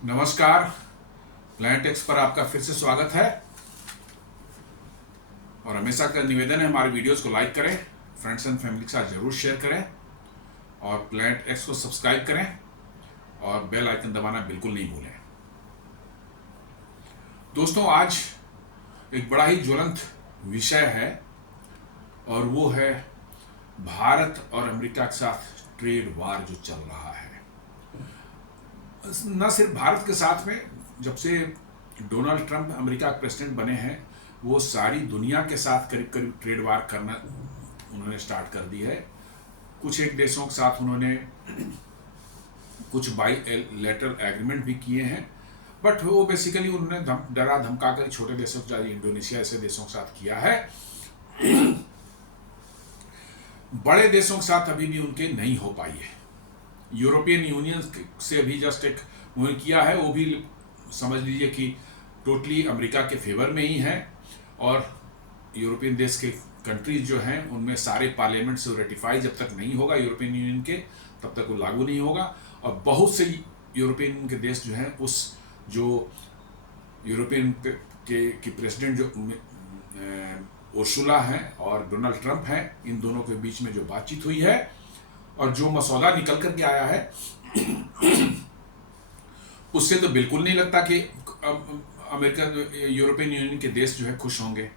नमस्कार। Plan takes पर आपका फिर से स्वागत है और हमेशा का निवेदन है हमारे वीडियोस को लाइक करें, फ्रेंड्स एंड फैमिली के साथ जरूर शेयर करें और प्लान टेक्स को सब्सक्राइब करें और बेल आइकन दबाना बिल्कुल नहीं भूलें। दोस्तों, आज एक बड़ा ही ज्वलंत विषय है और वो है भारत और अमेरिका के साथ ट्रेड वार जो चल रहा है। न सिर्फ भारत के साथ में, जब से डोनाल्ड ट्रंप अमेरिका के प्रेसिडेंट बने हैं वो सारी दुनिया के साथ करीब करीब ट्रेड वार करना उन्होंने स्टार्ट कर दी है। कुछ एक देशों के साथ उन्होंने कुछ बाईलैटरल एग्रीमेंट भी किए हैं, बट वो बेसिकली उन्होंने डरा धमका कर छोटे देशों के साथ, इंडोनेशिया ऐसे देशों के साथ किया है। बड़े देशों के साथ अभी भी उनके नहीं हो पाई है। यूरोपियन यूनियन से भी जस्ट एक उन्होंने किया है, वो भी समझ लीजिए कि टोटली अमेरिका के फेवर में ही है और यूरोपियन देश के कंट्रीज जो हैं उनमें सारे पार्लियामेंट से रेटिफाई जब तक नहीं होगा यूरोपियन यूनियन के, तब तक वो लागू नहीं होगा। और बहुत से यूरोपियन यूनियन के देश जो हैं उस जो यूरोपियन के प्रेसिडेंट जो उर्सुला हैं और डोनाल्ड ट्रंप हैं, इन दोनों के बीच में जो बातचीत हुई है और जो मसौदा निकल करके आया है उससे तो बिल्कुल नहीं लगता कि अमेरिका यूरोपियन यूनियन के देश जो है खुश होंगे।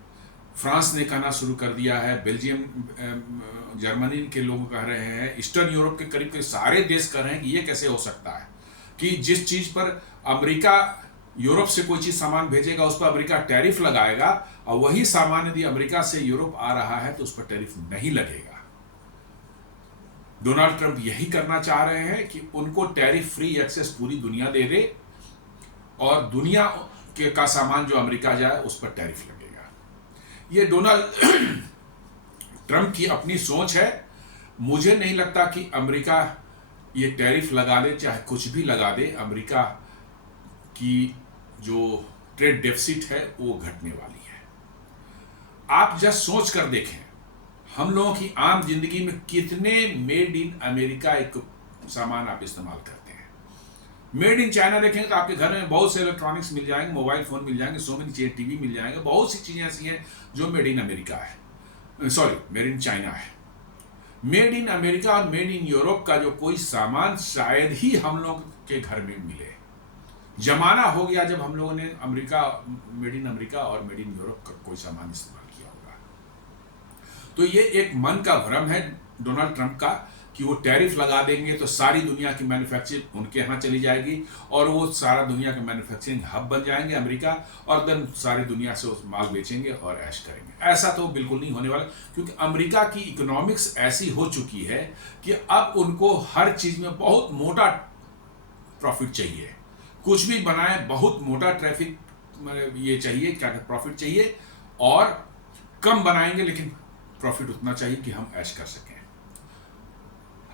फ्रांस ने कहना शुरू कर दिया है, बेल्जियम, जर्मनी के लोग कह रहे हैं, ईस्टर्न यूरोप के करीब के सारे देश कह रहे हैं कि ये कैसे हो सकता है कि जिस चीज पर अमेरिका यूरोप से कोई चीज सामान भेजेगा उस पर अमेरिका टैरिफ लगाएगा और वही सामान यदि अमेरिका से यूरोप आ रहा है तो उस पर टैरिफ नहीं लगेगा। डोनाल्ड ट्रंप यही करना चाह रहे हैं कि उनको टैरिफ फ्री एक्सेस पूरी दुनिया दे दे और दुनिया के का सामान जो अमेरिका जाए उस पर टैरिफ लगेगा। ये डोनाल्ड ट्रंप की अपनी सोच है। मुझे नहीं लगता कि अमेरिका ये टैरिफ लगा दे, चाहे कुछ भी लगा दे, अमेरिका की जो ट्रेड डेफिसिट है वो घटने वाली है। आप जस्ट सोच कर देखें, हम लोगों की आम जिंदगी में कितने मेड इन अमेरिका एक सामान आप इस्तेमाल करते हैं। मेड इन चाइना देखेंगे तो आपके घर में बहुत से इलेक्ट्रॉनिक्स मिल जाएंगे, मोबाइल फोन मिल जाएंगे, सो मेनी चीजें, टीवी मिल जाएंगे, बहुत सी चीजें ऐसी हैं जो मेड इन अमेरिका है, सॉरी मेड इन चाइना है। मेड इन अमेरिका और मेड इन यूरोप का जो कोई सामान शायद ही हम लोग के घर में मिले। जमाना हो गया जब हम लोगों ने अमेरिका, मेड इन अमेरिका और मेड इन यूरोप का कोई सामान इस्तेमाल किया होगा। तो ये एक मन का भ्रम है डोनाल्ड ट्रंप का कि वो टैरिफ लगा देंगे तो सारी दुनिया की मैन्युफैक्चरिंग उनके यहाँ चली जाएगी और वो सारा दुनिया का मैन्युफैक्चरिंग हब बन जाएंगे अमेरिका, और देन सारी दुनिया से उस माल बेचेंगे और ऐश करेंगे। ऐसा तो बिल्कुल नहीं होने वाला, क्योंकि अमेरिका की इकोनॉमिक्स ऐसी हो चुकी है कि अब उनको हर चीज में बहुत मोटा प्रॉफिट चाहिए। कुछ भी बनाए बहुत मोटा ट्रैफिक ये चाहिए, क्या प्रॉफिट चाहिए, और कम बनाएंगे लेकिन प्रॉफिट उतना चाहिए कि हम ऐश कर सकें।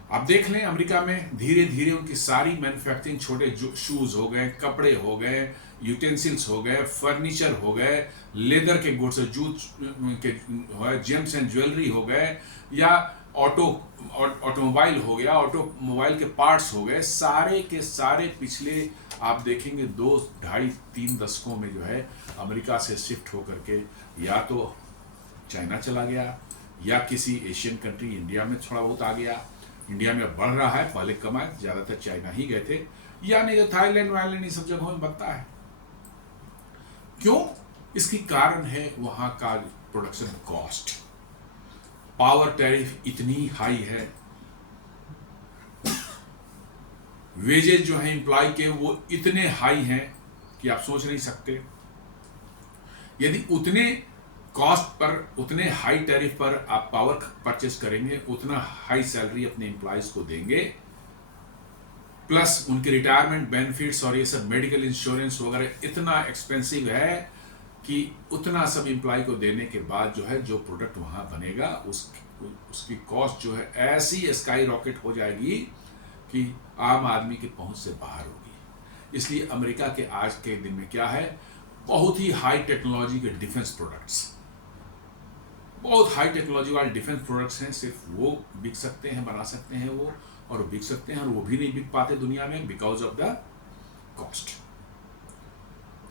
आप देख लें अमेरिका में धीरे धीरे उनकी सारी मैन्युफैक्चरिंग, छोटे शूज हो गए, कपड़े हो गए, यूटेंसिल्स हो गए, फर्नीचर हो गए, लेदर के गुड्स, जूत के, जेम्स एंड ज्वेलरी हो गए, या ऑटोमोबाइल हो गया, ऑटोमोबाइल के पार्ट्स हो गए, सारे के सारे पिछले आप देखेंगे 2, 2.5, 3 दशकों में जो है अमेरिका से शिफ्ट होकर के या तो चाइना चला गया या किसी एशियन कंट्री, इंडिया में थोड़ा बहुत आ गया, इंडिया में बढ़ रहा है, पहले कम है, ज्यादातर चाइना ही गए थे, या नहीं तो थाईलैंड वाईलैंड ये सब जगहों में बनता है। क्यों? इसकी कारण है वहां का प्रोडक्शन कॉस्ट। पावर टैरिफ इतनी हाई है, वेजेस जो है एम्प्लॉय के वो इतने हाई हैं कि आप सोच नहीं सकते। यदि उतने कॉस्ट पर, उतने हाई टैरिफ पर आप पावर परचेस करेंगे, उतना हाई सैलरी अपने एम्प्लॉयज को देंगे, प्लस उनके रिटायरमेंट बेनिफिट्स और ये सब मेडिकल इंश्योरेंस वगैरह इतना एक्सपेंसिव है कि उतना सब एम्प्लॉय को देने के बाद जो है जो प्रोडक्ट वहां बनेगा उसकी कॉस्ट जो है ऐसी स्काई रॉकेट हो जाएगी कि आम आदमी की पहुंच से बाहर होगी। इसलिए अमेरिका के आज के दिन में क्या है, बहुत ही हाई टेक्नोलॉजी के डिफेंस प्रोडक्ट्स, बहुत हाई टेक्नोलॉजी वाले डिफेंस प्रोडक्ट्स हैं, सिर्फ वो बिक सकते हैं, बना सकते हैं वो, और बिक सकते हैं और वो भी नहीं बिक पाते दुनिया में बिकॉज ऑफ द कॉस्ट।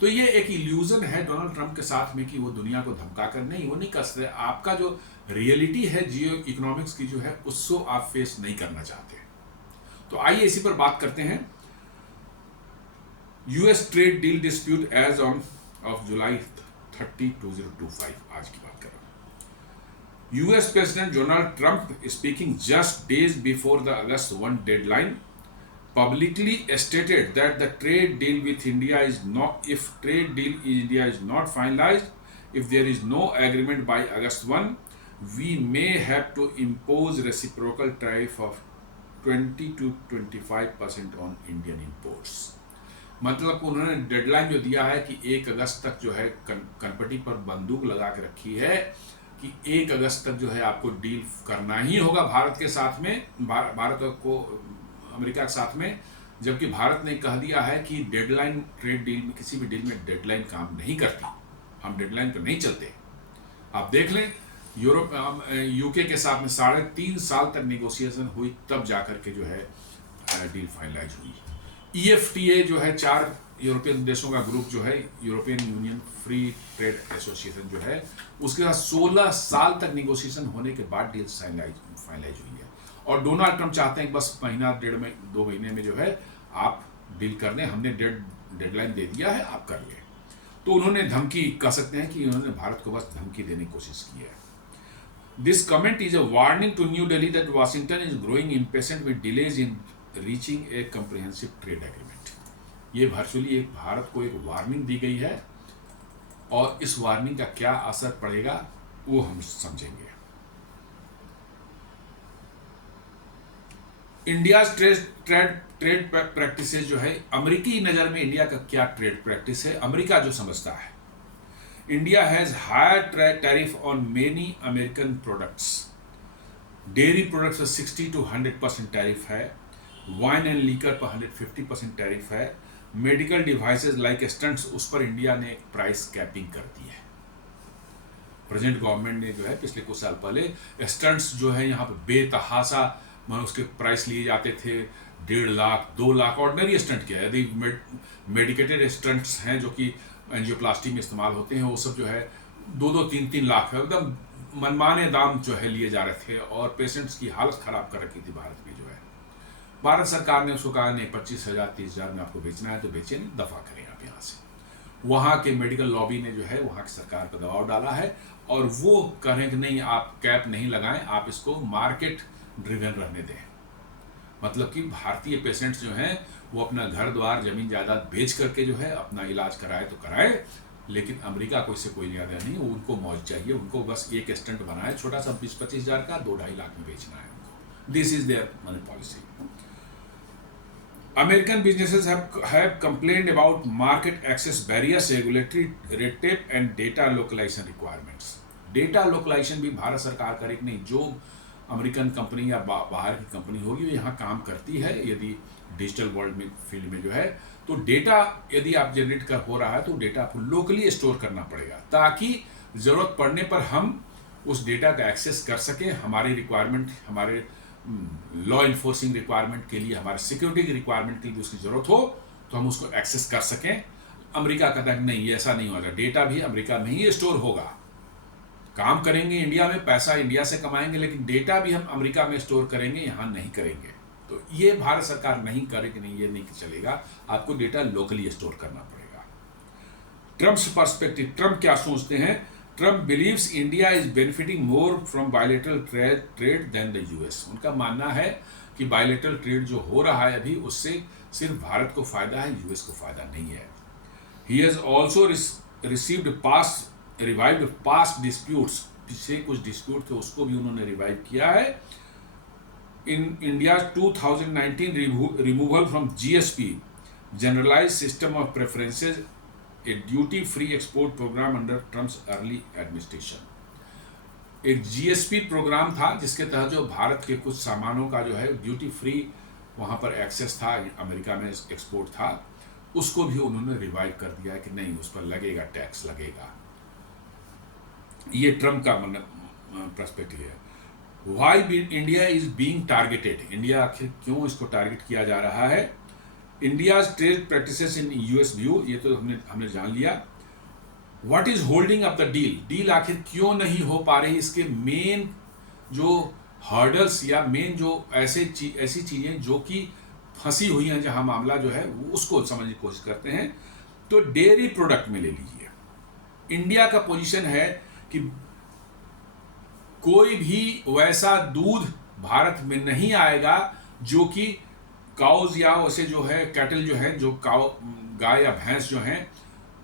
तो ये एक इल्यूजन है डोनाल्ड ट्रंप के साथ में कि वो दुनिया को धमका कर, नहीं, वो नहीं कर सकते। आपका जो रियलिटी है जियो इकोनॉमिक्स की जो है उसको आप फेस नहीं करना चाहते। तो आइए इसी पर बात करते हैं। US trade deal dispute as on of July 30, 2025 आज की बात कर रहा हूं। US president Donald Trump speaking just days before the August 1 deadline publicly stated that the trade deal with India is not, if trade deal in India is not finalized, if there is no agreement by August 1, we may have to impose reciprocal tariff of 20 to 25% on Indian imports। मतलब उन्होंने deadline जो दिया है कि 1 अगस्त तक जो है कनपटी पर बंदूक लगा के रखी है कि 1 अगस्त तक जो है आपको डील करना ही होगा भारत के साथ में, भारत को अमेरिका के साथ में। जबकि भारत ने कह दिया है कि डेडलाइन ट्रेड डील में, किसी भी डील में डेडलाइन काम नहीं करती, हम डेडलाइन पर नहीं चलते। आप देख लें यूरोप यूके के साथ में 3.5 साल तक नेगोशिएशन हुई, तब जाकर के जो है डील फाइनलाइज हुई। EFTA जो है 4 यूरोपियन देशों का ग्रुप जो है, European union free trade association जो है, उसके साथ 16 साल तक नेगोशिएशन होने के बाद डील फाइनलाइज हुई है। और डोनाल्ड ट्रंप चाहते हैं बस महीना 2 महीने में जो है आप डील कर लें, हमने डेडलाइन दे दिया है, आप कर लें। तो उन्होंने धमकी, कह सकते हैं कि उन्होंने भारत को बस धमकी देने की कोशिश की है। This comment is a warning to New Delhi that Washington is growing impatient with delays in reaching a comprehensive trade agreement. ये वर्चुअली एक भारत को एक वार्निंग दी गई है, और इस वार्निंग का क्या असर पड़ेगा वो हम समझेंगे। इंडिया ट्रेड प्रैक्टिसेस जो है, अमेरिकी नज़र में इंडिया का क्या ट्रेड प्रैक्टिस है, अमेरिका जो समझता है। India has higher tariff on many American products. Dairy products पर 60 to 100% टैरिफ है, वाइन एंड लीकर पर 150% टैरिफ है, मेडिकल डिवाइसेस लाइक स्टंट्स उस पर इंडिया ने एक प्राइस कैपिंग कर दी है। प्रेजेंट गवर्नमेंट ने जो है पिछले कुछ साल पहले स्टंट्स जो है यहाँ पर बेतहासा उसके प्राइस लिए जाते थे 1.5 लाख 2 लाख ऑर्डिनरी स्टंट के। यदि मेडिकेटेड स्टंट्स हैं जो कि एंजियोप्लास्टी में इस्तेमाल होते हैं, वो सब जो है 2-2, 3-3 लाख एकदम मनमाने दाम जो है लिए जा रहे थे, और पेशेंट्स की हालत ख़राब कर रखी थी भारत में जो है। भारत सरकार ने उसको कहा नहीं, 25,000 30,000 में आपको बेचना है तो बेचे, नहीं दफ़ा करें आप यहाँ से। वहाँ के मेडिकल लॉबी ने जो है वहाँ की सरकार पर दबाव डाला है, और वो कह रहे हैं कि नहीं, आप कैप नहीं लगाएं, आप इसको मार्केट ड्रिवन रहने दें। मतलब कि भारतीय पेशेंट्स जो हैं वो अपना घर द्वार जमीन जायदाद बेच करके जो है अपना इलाज कराए तो कराए, लेकिन अमेरिका को इससे कोई लेना नहीं, उनको मौज चाहिए, उनको बस एक स्टंट बनाए छोटा सा 20-25 हज़ार का, 2-2.5 लाख में बेचना है उनको। This is their money policy. American businesses have complained about market access barriers, regulatory red tape and data localization requirements। Data localization भी भारत सरकार करे कि नहीं, जो अमेरिकन कंपनी या बाहर की कंपनी होगी वो यहाँ काम करती है, यदि डिजिटल वर्ल्ड में फील्ड में जो है, तो डेटा यदि आप जनरेट कर हो रहा है तो डेटा आपको लोकली स्टोर करना पड़ेगा, ताकि ज़रूरत पड़ने पर हम उस डेटा का एक्सेस कर सकें। हमारी रिक्वायरमेंट, हमारे लॉ इन्फोर्सिंग रिक्वायरमेंट के लिए, हमारे सिक्योरिटी की रिक्वायरमेंट के लिए उसकी ज़रूरत हो तो हम उसको एक्सेस कर सकें। अमेरिका कहता है नहीं, ऐसा नहीं होगा, डेटा भी अमेरिका में ही स्टोर होगा। काम करेंगे इंडिया में, पैसा इंडिया से कमाएंगे, लेकिन डेटा भी हम अमेरिका में स्टोर करेंगे, यहाँ नहीं करेंगे। तो ये भारत सरकार नहीं करेगी, नहीं, ये नहीं चलेगा, आपको डेटा लोकली स्टोर करना पड़ेगा। ट्रम्प्स पर्सपेक्टिव, ट्रम्प क्या सोचते हैं? Trump believes India is benefiting more from bilateral trade than the US. उनका मानना है कि बायलैटरल ट्रेड जो हो रहा है अभी, उससे सिर्फ भारत को फायदा है, यूएस को फायदा नहीं है। He has also received revived past disputes, पिछले कुछ डिस्प्यूट थे उसको भी उन्होंने रिवाइव किया है। In India 2019 removal from GSP, generalize system of preferences, a duty free export program under Trump's early administration. एक GSP प्रोग्राम था जिसके तहत जो भारत के कुछ सामानों का जो है ड्यूटी फ्री वहाँ पर एक्सेस था, अमेरिका में एक्सपोर्ट था, उसको भी उन्होंने रिवाइव कर दिया कि नहीं, उस पर लगेगा, टैक्स लगेगा। ये ट्रम्प का पर्सपेक्टिव है। Why India is being targeted, India आखिर क्यों इसको टारगेट किया जा रहा है? India trade practices in US view, ये तो हमने जान लिया। What is holding up the deal, deal आखिर क्यों नहीं हो पा रही, इसके मेन जो हर्डल्स या मेन जो ऐसी चीजें जो कि फंसी हुई हैं जहां मामला जो है उसको समझने की कोशिश करते हैं। तो डेयरी प्रोडक्ट में ले लीजिए, इंडिया का पोजीशन है कि कोई भी वैसा दूध भारत में नहीं आएगा जो कि काउज या वैसे जो है कैटल जो है, जो गाय या भैंस जो हैं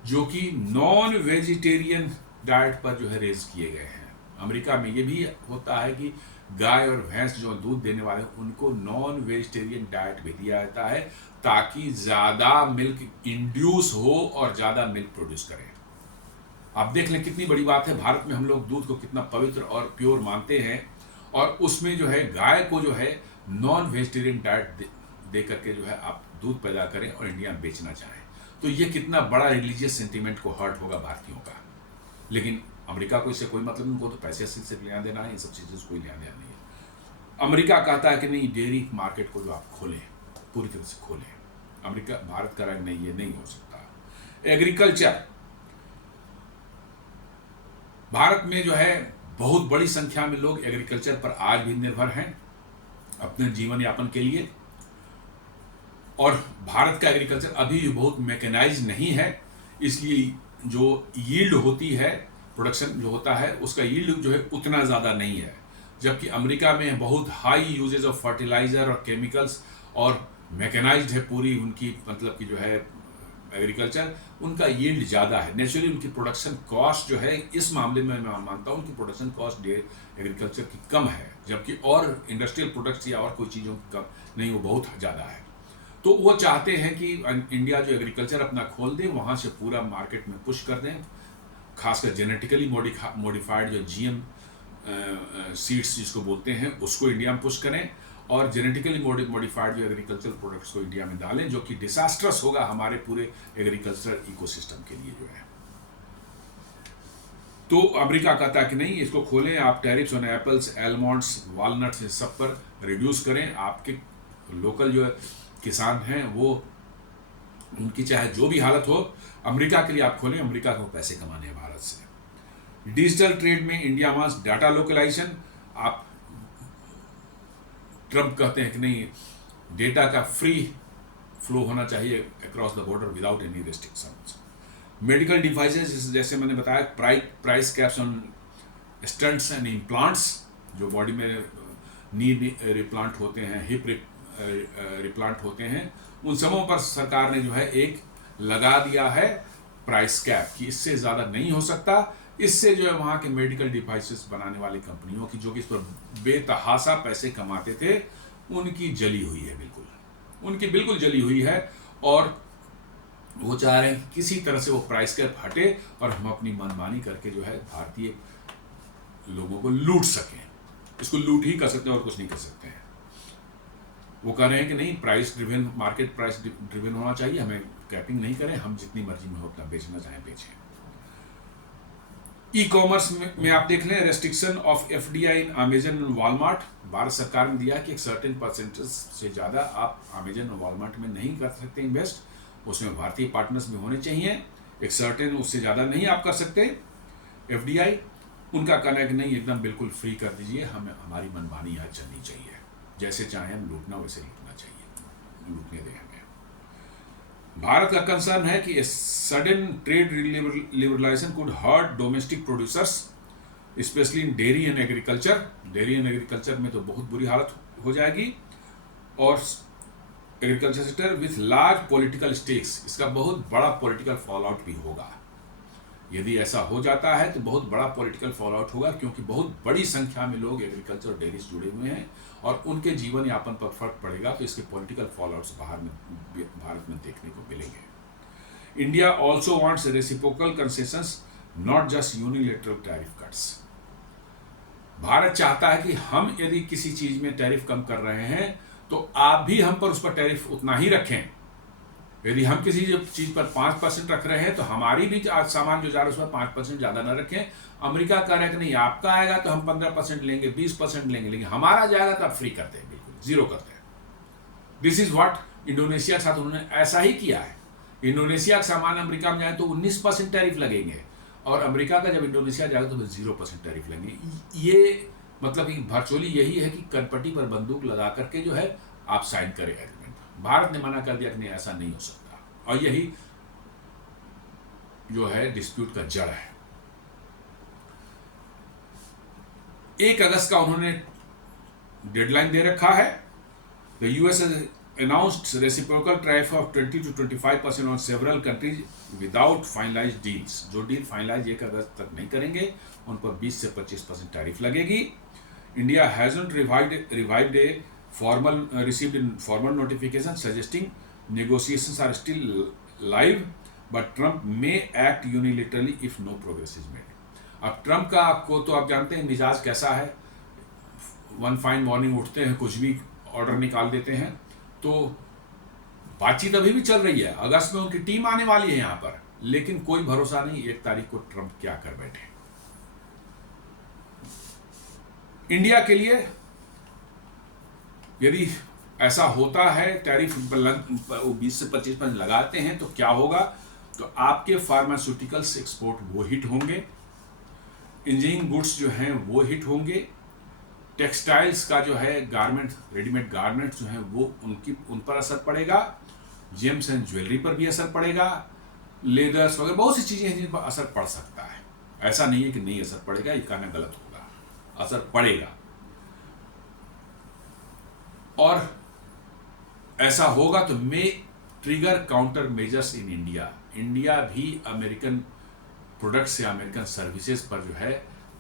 जो कि नॉन वेजिटेरियन डाइट पर जो है रेज किए गए हैं। अमेरिका में ये भी होता है कि गाय और भैंस जो दूध देने वाले हैं उनको नॉन वेजिटेरियन डाइट भी दिया जाता है ताकि ज़्यादा मिल्क इंड्यूस हो और ज़्यादा मिल्क प्रोड्यूस करें। आप देख लें कितनी बड़ी बात है, भारत में हम लोग दूध को कितना पवित्र और प्योर मानते हैं और उसमें जो है गाय को जो है नॉन वेजिटेरियन डाइट दे करके जो है आप दूध पैदा करें और इंडिया में बेचना चाहें, तो ये कितना बड़ा रिलीजियस सेंटीमेंट को हर्ट होगा भारतीयों का। लेकिन अमेरिका को इससे कोई मतलब नहीं, उनको तो पैसे से लेना देना है, इन सब चीज़ों से कोई लेना देना नहीं है। अमेरिका कहता है कि नहीं, डेयरी मार्केट को जो आप खोलें पूरी तरह से खोलें। अमेरिका, भारत का राय नहीं, ये नहीं हो सकता। एग्रीकल्चर, भारत में जो है बहुत बड़ी संख्या में लोग एग्रीकल्चर पर आज भी निर्भर हैं अपने जीवन यापन के लिए, और भारत का एग्रीकल्चर अभी भी बहुत मैकेनाइज नहीं है, इसलिए जो यील्ड होती है, प्रोडक्शन जो होता है उसका यील्ड जो है उतना ज़्यादा नहीं है। जबकि अमेरिका में बहुत हाई यूजेज ऑफ फर्टिलाइजर और केमिकल्स और मैकेनाइज्ड है पूरी उनकी मतलब कि जो है एग्रीकल्चर, उनका यील्ड ज़्यादा है। नेचुरली उनकी प्रोडक्शन कॉस्ट जो है इस मामले में मैं मानता हूँ उनकी प्रोडक्शन कॉस्ट एग्रीकल्चर की कम है, जबकि और इंडस्ट्रियल प्रोडक्ट्स या और कोई चीज़ों की कम नहीं, वो बहुत ज़्यादा है। तो वो चाहते हैं कि इंडिया जो एग्रीकल्चर अपना खोल दे, वहाँ से पूरा मार्केट में पुश कर दें, खासकर जेनेटिकली मॉडिफाइड जो जीएम सीड्स जिसको बोलते हैं उसको इंडिया में पुश करें, और जेनेटिकली मॉडिफाइड जो एग्रीकल्चर प्रोडक्ट्स को इंडिया में डालें, जो कि डिसास्ट्रस होगा हमारे पूरे एग्रीकल्चर इकोसिस्टम के लिए जो है। तो अमेरिका कहता है कि नहीं, इसको खोलें, आप tariffs on apples, almonds, walnuts, इस सब पर रिड्यूस करें। आपके लोकल जो किसान हैं वो उनकी चाहे जो भी हालत हो, अमेरिका के लिए आप खोलें, अमेरिका को पैसे कमाने हैं भारत से। डिजिटल ट्रेड में इंडिया वांट्स डाटा लोकलाइजेशन, आप ट्रम्प कहते हैं कि नहीं, डेटा का फ्री फ्लो होना चाहिए across the border without any restrictions. Medical devices, जैसे मैंने बताया, price caps on stunts and implants, जो बॉडी में नी रिप्लांट होते हैं, हिप रिप्लांट होते हैं, उन सबों पर सरकार ने जो है एक लगा दिया है प्राइस कैप कि इससे ज़्यादा नहीं हो सकता। इससे जो है वहाँ के मेडिकल डिवाइसेस बनाने वाली कंपनियों की, जो कि इस पर बेतहासा पैसे कमाते थे, उनकी जली हुई है, उनकी बिल्कुल जली हुई है, और वो चाह रहे हैं कि किसी तरह से वो प्राइस कैप हटे और हम अपनी मनमानी करके जो है भारतीय लोगों को लूट सकें। इसको लूट ही कर सकते हैं और कुछ नहीं कर सकते हैं। वो कह रहे हैं कि नहीं, price driven, market price driven होना चाहिए, हमें कैपिंग नहीं करें, हम जितनी मर्जी में हो उतना बेचना चाहें बेचें। ई कॉमर्स में आप देख लें, restriction of FDI in Amazon और वॉलमार्ट, भारत सरकार ने दिया कि एक सर्टेन परसेंटेज से ज़्यादा आप अमेजन और वॉलमार्ट में नहीं कर सकते इन्वेस्ट, उसमें भारतीय पार्टनर्स भी होने चाहिए, एक सर्टेन उससे ज़्यादा नहीं आप कर सकते। एफडीआई, उनका कहना है कि नहीं, एकदम बिल्कुल फ्री कर दीजिए, हमें हमारी मनमानी यहाँ चलनी चाहिए, जैसे चाहें हम लूटना वैसे लूटना चाहिए, लूटने दें हमें। भारत का कंसर्न है कि sudden trade liberalization could hurt domestic producers, specially in dairy and agriculture. Dairy and agriculture में तो बहुत बुरी हालत हो जाएगी, और agriculture sector with large political stakes, इसका बहुत बड़ा पॉलिटिकल फॉलआउट भी होगा। यदि ऐसा हो जाता है तो बहुत बड़ा पॉलिटिकल फॉलआउट होगा, क्योंकि बहुत बड़ी संख्या में लोग एग्रीकल्चर और डेयरी से जुड़े हुए हैं और उनके जीवन यापन पर फर्क पड़ेगा, तो इसके पॉलिटिकल फॉलआउट्स भारत में देखने को मिलेंगे। India also wants reciprocal concessions, not just unilateral tariff cuts. Bharat चाहता है कि हम यदि किसी चीज में टैरिफ कम कर रहे हैं तो आप भी हम पर उस पर टैरिफ उतना ही रखें। यदि हम किसी चीज पर 5% रख रहे हैं तो हमारी भी सामान जो जा रहा है उस पर 5% ज्यादा न रखें। अमेरिका कह रहा है कि नहीं, आपका आएगा तो हम 15% लेंगे, 20% लेंगे, लेकिन हमारा जाएगा तो आप फ्री करते हैं, बिल्कुल जीरो करते हैं। दिस इज व्हाट इंडोनेशिया के साथ उन्होंने ऐसा ही किया है। इंडोनेशिया का सामान अमेरिका में जाए तो 19% टैरिफ लगेंगे, और अमेरिका का जब इंडोनेशिया जाएगा तो 0% टैरिफ लगेंगे। ये मतलब कि वर्चुअली यही है कि कनपट्टी पर बंदूक लगा करके जो है आप साइन करें एग्रीमेंट। भारत ने मना कर दिया कि नहीं, ऐसा नहीं हो सकता, और यही जो है डिस्प्यूट का जड़ है। 1 अगस्त का उन्होंने डेडलाइन दे रखा है। The US announced reciprocal tariff of 20 to 25% on several countries without finalized deals। जो डील फाइनलाइज 1 अगस्त तक नहीं करेंगे उन पर 20 से 25% टैरिफ लगेगी। India hasn't revived a formal received in formal notification suggesting negotiations are still live, but Trump may act unilaterally if no progress is made। अब Trump का आपको तो आप जानते हैं मिजाज कैसा है, वन फाइन मॉर्निंग उठते हैं, कुछ भी ऑर्डर निकाल देते हैं। तो बातचीत अभी भी चल रही है, अगस्त में उनकी टीम आने वाली है यहां पर, लेकिन कोई भरोसा नहीं 1 तारीख को ट्रंप क्या कर बैठे। इंडिया के लिए यदि ऐसा होता है, टैरिफ 20 से 25% लगाते हैं तो क्या होगा, तो आपके फार्मास्यूटिकल्स एक्सपोर्ट वो हिट होंगे, इंजीनियरिंग गुड्स जो हैं वो हिट होंगे, टेक्सटाइल्स का जो है गारमेंट, रेडीमेड गारमेंट्स जो हैं वो उन पर असर पड़ेगा, जेम्स एंड ज्वेलरी पर भी असर पड़ेगा, लेदर्स वगैरह बहुत सी चीज़ें हैं जिन पर असर पड़ सकता है। ऐसा नहीं है कि नहीं असर पड़ेगा, ये कहना गलत होगा, असर पड़ेगा। और ऐसा होगा तो may trigger counter measures in India. India भी अमेरिकन प्रोडक्ट्स या अमेरिकन सर्विसेज पर जो है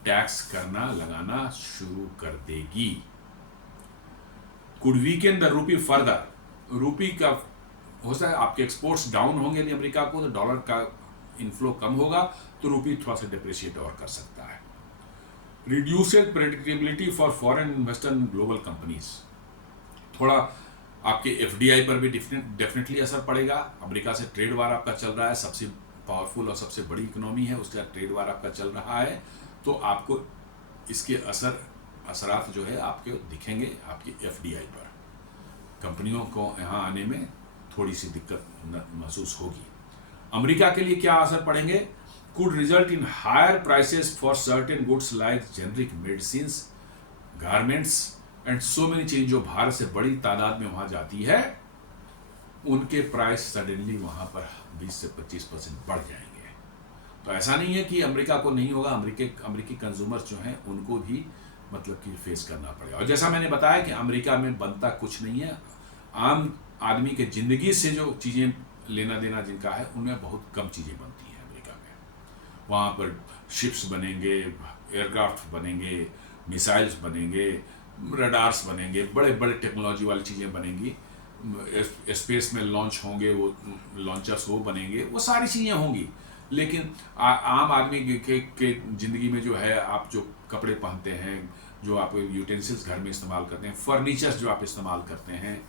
टैक्स करना लगाना शुरू कर देगी। Could weaken the rupee further. Rupee का हो सकता है आपके एक्सपोर्ट्स डाउन होंगे यदि अमेरिका को, तो डॉलर का इनफ्लो कम होगा तो रूपी थोड़ा सा डिप्रिशिएट और कर सकता है। Reduced predictability for foreign investor in global companies. थोड़ा आपके एफडीआई पर भी डेफिनेटली असर पड़ेगा। अमेरिका से ट्रेड वार आपका चल रहा है, सबसे पावरफुल और सबसे बड़ी इकोनॉमी है, उसका ट्रेड वार आपका चल रहा है, तो आपको इसके असरात जो है आपके दिखेंगे आपकी एफडीआई पर। कंपनियों को यहाँ आने में थोड़ी सी दिक्कत महसूस होगी। अमेरिका के लिए क्या असर पड़ेंगे, could result in higher prices for certain goods like generic medicines, garments and so many चीज जो भारत से बड़ी तादाद में वहाँ जाती है, उनके प्राइस सडनली वहाँ पर 20 से 25% बढ़ जाएंगे। तो ऐसा नहीं है कि अमेरिका को नहीं होगा, अमेरिकी कंज्यूमर्स जो हैं उनको भी मतलब कि फेस करना पड़ेगा। और जैसा मैंने बताया कि अमेरिका में बनता कुछ नहीं है, आम आदमी के ज़िंदगी से जो चीज़ें लेना देना जिनका है उनमें बहुत कम चीज़ें बनती हैं अमेरिका में। वहाँ पर शिप्स बनेंगे, एयरक्राफ्ट बनेंगे, मिसाइल्स बनेंगे, रडार्स बनेंगे, बड़े बड़े टेक्नोलॉजी वाली चीज़ें बनेंगी, स्पेस में लॉन्च होंगे, वो लॉन्चर्स वो बनेंगे, वो सारी चीज़ें होंगी। लेकिन आम आदमी के ज़िंदगी में जो है, आप जो कपड़े पहनते हैं, जो आप यूटेंसिल्स घर में इस्तेमाल करते हैं, फर्नीचर्स जो आप इस्तेमाल करते हैं,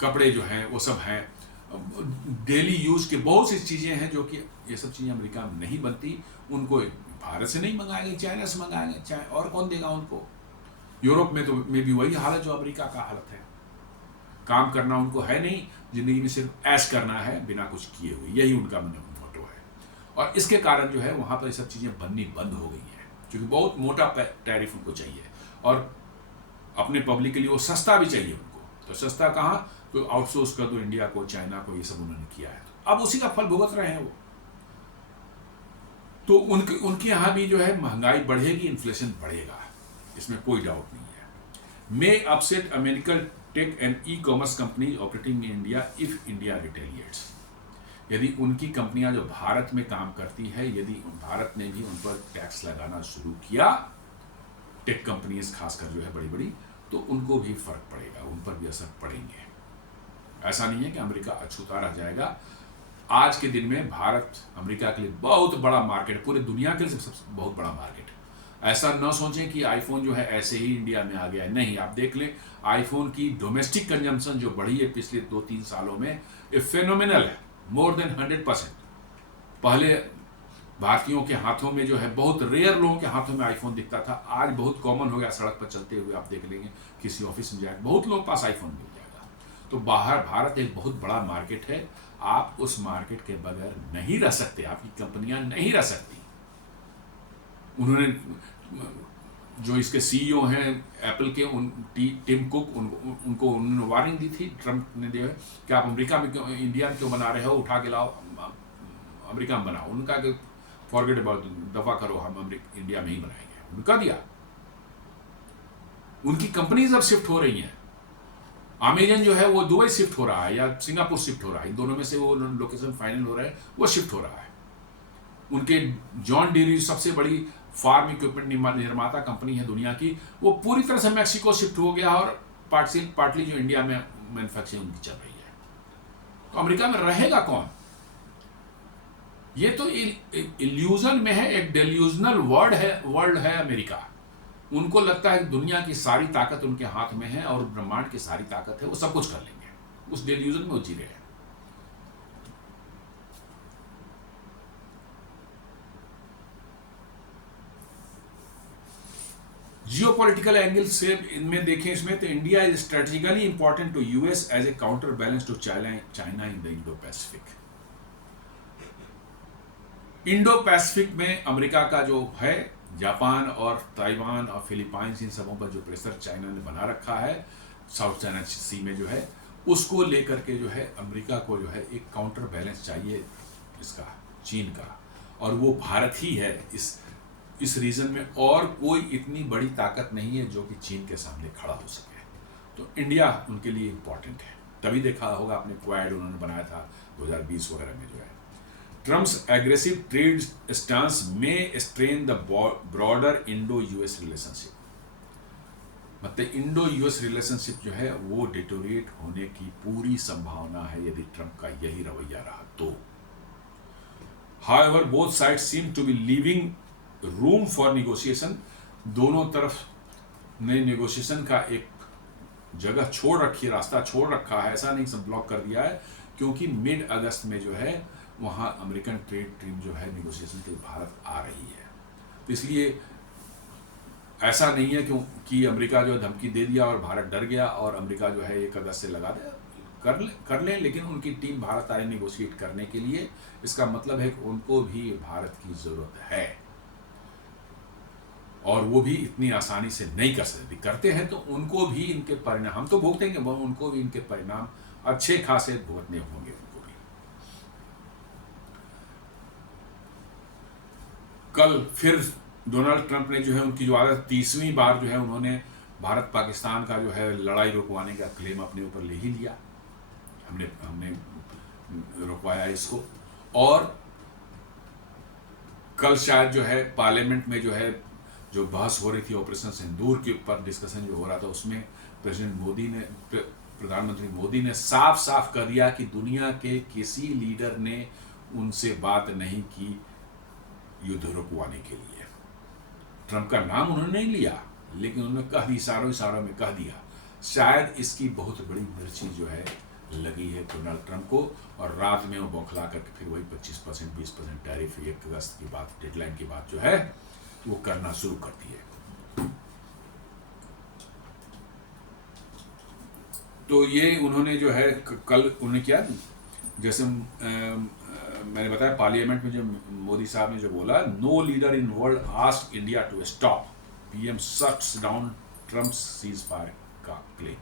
कपड़े जो हैं वो सब हैं, डेली यूज़ के बहुत सी चीज़ें हैं जो कि ये सब चीज़ें अमेरिका में नहीं बनती। उनको भारत से नहीं मंगाएंगे, चाइना से मंगाएंगे, चाहे और कौन देगा उनको। यूरोप में तो में भी वही हालत जो अमेरिका का हालत है, काम करना उनको है नहीं, ज़िंदगी में सिर्फ ऐश करना है बिना कुछ किए हुए, यही उनका मोटो है। और इसके कारण जो है वहाँ पर ये सब चीज़ें बननी बंद हो गई हैं, क्योंकि बहुत मोटा टैरिफ उनको चाहिए और अपने पब्लिक के लिए वो सस्ता भी चाहिए उनको। तो सस्ता कहाँ, तो आउटसोर्स कर दो इंडिया को, चाइना को, ये सब उन्होंने किया है। तो अब उसी का फल भुगत रहे हैं वो। तो उनके यहाँ भी जो है महंगाई बढ़ेगी, इन्फ्लेशन बढ़ेगा, इसमें कोई डाउट नहीं है। May upset American tech and e commerce company operating in India if India retaliates. यदि उनकी कंपनियां जो भारत में काम करती है, यदि भारत ने भी उन पर टैक्स लगाना शुरू किया, टेक कंपनीज खासकर जो है बड़ी बड़ी, तो उनको भी फर्क पड़ेगा, उन पर भी असर पड़ेंगे। ऐसा नहीं है कि अमेरिका अछूता रह जाएगा। आज के दिन में भारत अमेरिका के लिए बहुत बड़ा मार्केट, पूरे दुनिया के लिए सबसे बहुत बड़ा मार्केट। ऐसा न सोचें कि आईफोन जो है ऐसे ही इंडिया में आ गया है, नहीं। आप देख लें, आईफोन की डोमेस्टिक कंजम्पशन जो बढ़ी है पिछले 2-3 सालों में, ये फेनोमिनल है, मोर देन 100%। पहले भारतीयों के हाथों में जो है, बहुत रेयर लोगों के हाथों में आईफोन दिखता था, आज बहुत कॉमन हो गया। सड़क पर चलते हुए आप देख लेंगे, किसी ऑफिस में जाए बहुत लोगों के पास आईफोन मिल जाएगा। तो बाहर भारत एक बहुत बड़ा मार्केट है, आप उस मार्केट के बगैर नहीं रह सकते, आपकी कंपनियां नहीं रह सकती। उन्होंने जो इसके सीईओ हैं एप्पल के, टिम कुक, उनको उन्होंने वार्निंग दी थी, ट्रंप ने दिया कि आप अमेरिका में क्यों, इंडिया में क्यों बना रहे हो, उठा के लाओ अमेरिका में बनाओ। उनका कि फॉरगेट अबाउट, दफा करो, हम इंडिया में ही बनाएंगे, उनका दिया। उनकी कंपनीज अब शिफ्ट हो रही हैं। अमेजन जो है वो दुबई शिफ्ट हो रहा है या सिंगापुर शिफ्ट हो रहा है, इन दोनों में से वो लोकेशन फाइनल हो रहा है, वो शिफ्ट हो रहा है। उनके जॉन डीरी सबसे बड़ी फार्म इक्विपमेंट निर्माता कंपनी है दुनिया की, वो पूरी तरह से मैक्सिको शिफ्ट हो गया और पार्टली जो इंडिया में मैन्युफैक्चरिंग चल रही है। तो अमेरिका में रहेगा कौन? ये तो इल्यूजन में है, एक डेल्यूजनल वर्ल्ड है अमेरिका। उनको लगता है दुनिया की सारी ताकत उनके हाथ में है और ब्रह्मांड की सारी ताकत है, वो सब कुछ कर लेंगे। उस डेल्यूजन में वो जी रहे हैं। जियोपॉलिटिकल एंगल से इनमें देखें, इसमें तो India is strategically important to US as a counter balance to China in the Indo Pacific. Indo Pacific में अमेरिका का जो है, जापान और ताइवान और फिलीपाइंस, इन सबों पर जो प्रेशर चाइना ने बना रखा है साउथ चाइना सी में जो है, उसको लेकर के जो है अमेरिका को जो है एक काउंटर बैलेंस चाहिए इसका, चीन का, और वो भारत ही है इस रीजन में। और कोई इतनी बड़ी ताकत नहीं है जो कि चीन के सामने खड़ा हो सके। तो इंडिया उनके लिए इंपॉर्टेंट है। तभी देखा होगा आपने क्वाड उन्होंने बनाया था 2020 वगैरह में जो है। ट्रम्प्स एग्रेसिव ट्रेड स्टांस में strain the broader Indo US relationship, मतलब इंडो यूएस रिलेशनशिप जो है वो डिटोरिएट होने की पूरी संभावना है यदि ट्रंप का यही रवैया रहा तो। However both side seem to be leaving room for negotiation, दोनों तरफ ने निगोशिएशन का एक जगह छोड़ रखी है, रास्ता छोड़ रखा है, ऐसा नहीं सब ब्लॉक कर दिया है, क्योंकि मिड अगस्त में जो है वहाँ अमेरिकन ट्रेड टीम जो है निगोशिएशन के लिए भारत आ रही है। तो इसलिए ऐसा नहीं है कि अमेरिका जो धमकी दे दिया और भारत डर गया और अमेरिका जो है 1 अगस्त से लगा दे, कर लें, लेकिन उनकी टीम भारत आ रही निगोशिएट करने के लिए। इसका मतलब है कि उनको भी भारत की ज़रूरत है और वो भी इतनी आसानी से नहीं कर सकते। करते हैं तो उनको भी इनके परिणाम, हम तो भुगतेंगे, उनको भी इनके परिणाम अच्छे खासे भुगतने होंगे उनको भी। कल फिर डोनाल्ड ट्रंप ने जो है उनकी जो आदत, 30वीं बार जो है उन्होंने भारत पाकिस्तान का जो है लड़ाई रुकवाने का क्लेम अपने ऊपर ले ही लिया। हमने रुकवाया इसको। और कल शायद जो है पार्लियामेंट में जो है जो बहस हो रही थी ऑपरेशन सिंदूर के ऊपर, डिस्कशन जो हो रहा था, उसमें प्रधानमंत्री मोदी ने साफ साफ कर दिया कि दुनिया के किसी लीडर ने उनसे बात नहीं की युद्ध रुकवाने के लिए। ट्रंप का नाम उन्होंने नहीं लिया, लेकिन उन्होंने कह दी, इशारों में कह दिया। शायद इसकी बहुत बड़ी मिर्ची जो है लगी है डोनाल्ड ट्रंप को, और रात में वो बौखला करके फिर वही 25% 20% टैरिफ 1 अगस्त की बात, डेडलाइन की बात जो है वो करना शुरू करती है। तो ये उन्होंने जो है कल उन्होंने किया, जैसे मैंने बताया पार्लियामेंट में जो मोदी साहब ने जो बोला, no leader in world asked India to stop, PM shuts down Trump's ceasefire का क्लेम।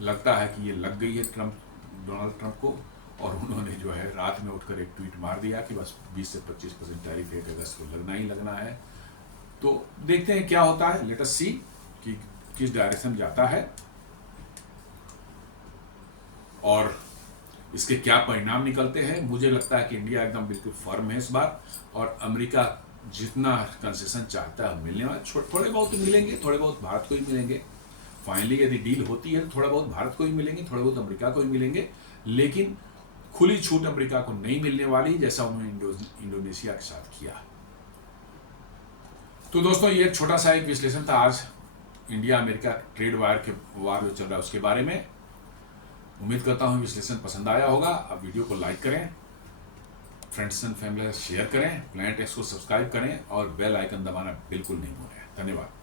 लगता है कि ये लग गई है डोनाल्ड ट्रंप को, और उन्होंने जो है रात में उठकर एक ट्वीट मार दिया कि बस 20 से 25% टैरिफ 1 अगस्त को लगना ही लगना है। तो देखते हैं क्या होता है, लेट अस सी कि किस डायरेक्शन जाता है और इसके क्या परिणाम निकलते हैं। मुझे लगता है कि इंडिया एकदम बिल्कुल फर्म है इस बार, और अमेरिका जितना कंसेशन चाहता है मिलने वाले, थोड़े बहुत मिलेंगे, थोड़े बहुत भारत को ही मिलेंगे। फाइनली यदि डील होती है तो थोड़ा बहुत भारत को ही मिलेंगे, थोड़े बहुत अमेरिका को ही मिलेंगे, लेकिन खुली छूट अमेरिका को नहीं मिलने वाली, जैसा उन्होंने इंडोनेशिया के साथ किया। तो दोस्तों ये छोटा सा एक विश्लेषण था आज इंडिया अमेरिका ट्रेड वार जो चल रहा है उसके बारे में। उम्मीद करता हूँ विश्लेषण पसंद आया होगा। आप वीडियो को लाइक करें, फ्रेंड्स एंड फैमिली शेयर करें, प्लैनेट एक्स को सब्सक्राइब करें और बेल आइकन दबाना बिल्कुल नहीं भूलें। धन्यवाद।